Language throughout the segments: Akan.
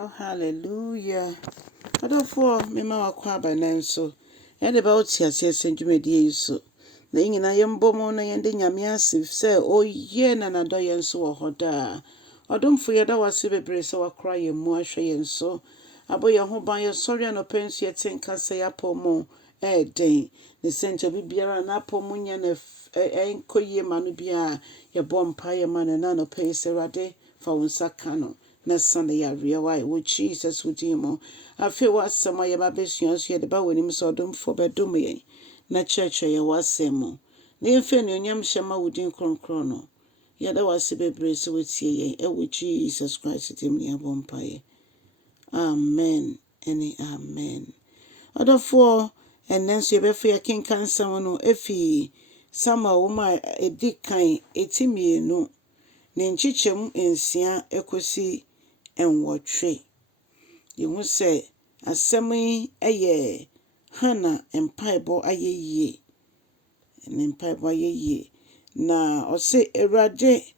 Oh, hallelujah. Adolfo, mema wakwa bananso. Yande ba oti ase senjumedi yeso. Na nyina yembomo na yende nyame ase se oye na nado yenso wo hoda. Odomfo yeda wase bebre se wakra yemu ahwe yenso. Abo ye ho ban ye sori anopensu ye tenka se yapomo den. Ne sento bibiara na apomo nya na enkoye manu bia ye bompa ye manu na no pese rade fa wonsa kano. Na Sunday ya realize with Jesus with him. I feel what some of your business yet about when him so don't for bedum ye. Na church ya was semo. The infant yam shama within chrono. Yet there was a baby so with ye, with Jesus Christ at him near bompire. Amen. Any amen. Other four, and then so you be king can someone no efi. Some woman a dick kind, a timmy no. Nenchichem nsia ekosi enwotwe. Yehu se asemi eye hana empaibo ayeye. Empaibo ayeye. Na ose erade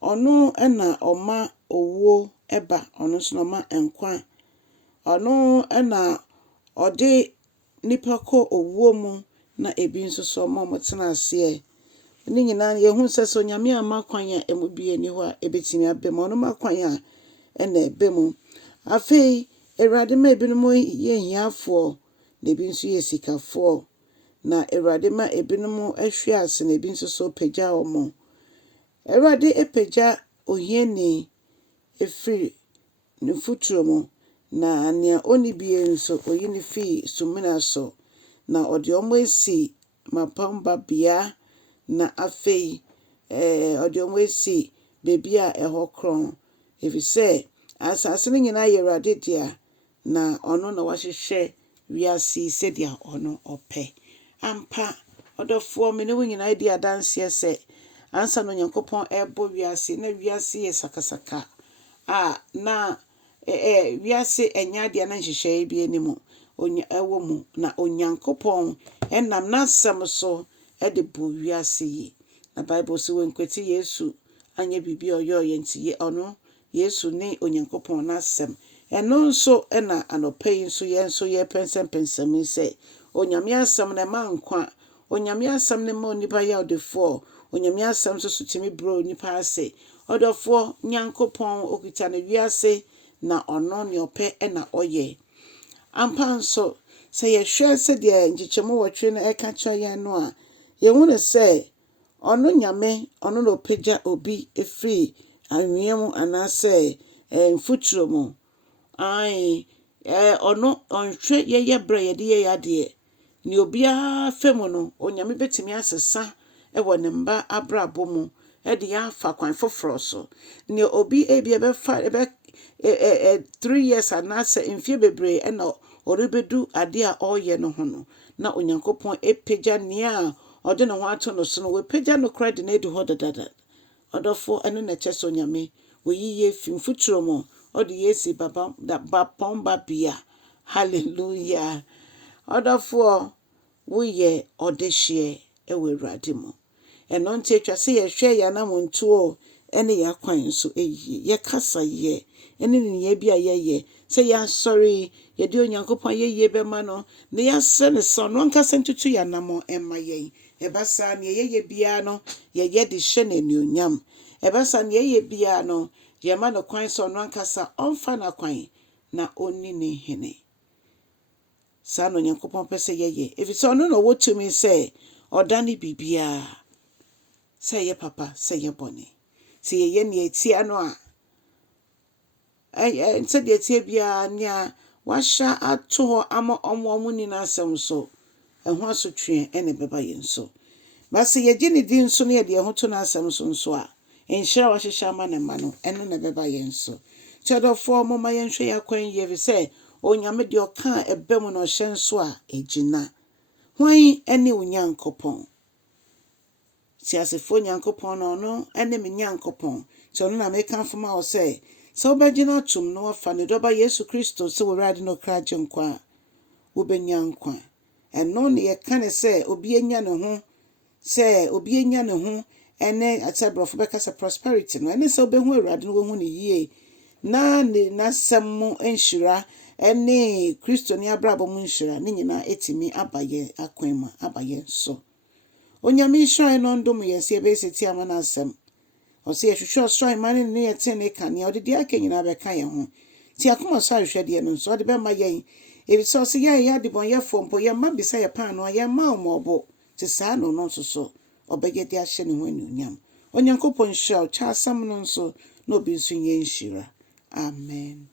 onu ena oma owo eba onu so oma enkwa. Onu ena ode nipa ko owo mu na ebi nso so mo tena ase. Ni nyinaa yehu sɛ so nyame amakwan a emubie ni ho a ebetimi abem ono makwan a ena ebemu afei erade ma ebinom ye hiafo na ebi nso ye sikafo na erade ma ebinom ahwe ase na ebi nso so pagya omo erade epagya ohieni efiri ne futuro mu na nea oni bie nso oyini fi sumina so na ode omo esi mapamba bia na afei odomo esi bebi a eho kron efise asase no nyina yerade dia na ono na wahwehwe wiase sedia ono ope ampa odofo me ne nyina di adanse se ansa no Nyankopon ebo wiase na wiase ye sakasaka na wiase enya dia na nhwehwe bi animu onya ewo mu na Onyankopon enam na asem so de bu wiase yi na Bible so wenkweti Yesu anya bibi oyo yenti ono Yesu ne Onyankopon na asem eno nso na anopai nso ye pensem se Onyame asem na ma nkwa Onyame asem ne ma onipa ya odefo Onyame asem so sutimi bro onipa ase odofo Nyankopon okita na wiase na ono ne ope na oye ampa nso se ye hwe se de ngichemu wotwe na eka cha ye no a yewune se ono nyame ono no pagya obi efiri anwiem anase mfuturo mu ono onhwe ye bre ye de ye ade ni obi a femu no onyame betimi asesa ewo ne mba abrabo mu de ya fa kwan foforo so ni obi ebia be fa 3 years anase mfie bebre na orebedu ade a oye no ho no na Onyankopon epagya nia ode no ho ato no so no we pagya no credit na edu ho dadada odofo eno na cheso nyame we yiye fimfuturo mo ode yesi baba da bapomba bia hallelujah odofo we ye odehye ewe rade mo eno ntie twase ye hwe ya na montuo ene ya kwan so eyi ye kasa ye ene ni ye bia ye se ya sorry ye de Onyankopon ye be ma no ne ya se ne so no nkasa ntutu ya namo emma ye ebasa ne ye bia no ye de hye na enuonyam ebasa ne ye bia no ye ma no kwan so no nkasa onfa na kwan na onni ne hene sa no Onyankopon pese ye efi so no wotumi se odane bibia se ye papa se ye bone se ye ne etia no a nse de etia bia nya washa ato ho ama omo ni na asem so eho asotwe ene beba ye nso base ye gini di nso ne de eho to na asem so nso a enhira wahwehya ama ne ma no eno na beba ye nso chodofo mo ma ye nhwe ya kwan ye bi se Onyame de oka ebem no hye nso a egina hwan ene Onyankopon si asefo Nyankopon no ene me Nyankopon so no na me kan foma o se so begina tum no fa ne doba Yesu Kristo se wo rade no kraje nkwa wo benya nkwa eno ne ye kan se obi enya ne ho ene atsebrofo beka se prosperity no ene se obehu awurade no wo hu ne yie na ne nasɛm mu nhyira ne Kristo ni abrabɔ mu nhyira ne nyinaa etimi aba yɛn akwan mu aba yɛn so. Onyame nhyira no ndom yɛ sɛ yɛbɛsɛ ama n'asɛm. Ɔsɛ yɛhwehwɛ ɔsoro ma ne ne yɛte ne kanea ɔde deɛ aka nyinaa bɛka yɛn ho. Ti akoma so ahwehwɛ deɛ no nso ɔde bɛma yɛn. Ebisɛ ɔsɛ yɛn adebɔnyɛfo mpo yɛmma bisa yɛ paano a yɛmma ɔmɔbo te saa no no nso so ɔbɛyɛ de ahyɛ ne ho anuonyam. Onyankopɔn nhyira wo kyɛ asɛm no nso na obi nso nyɛ nhyira. Amen.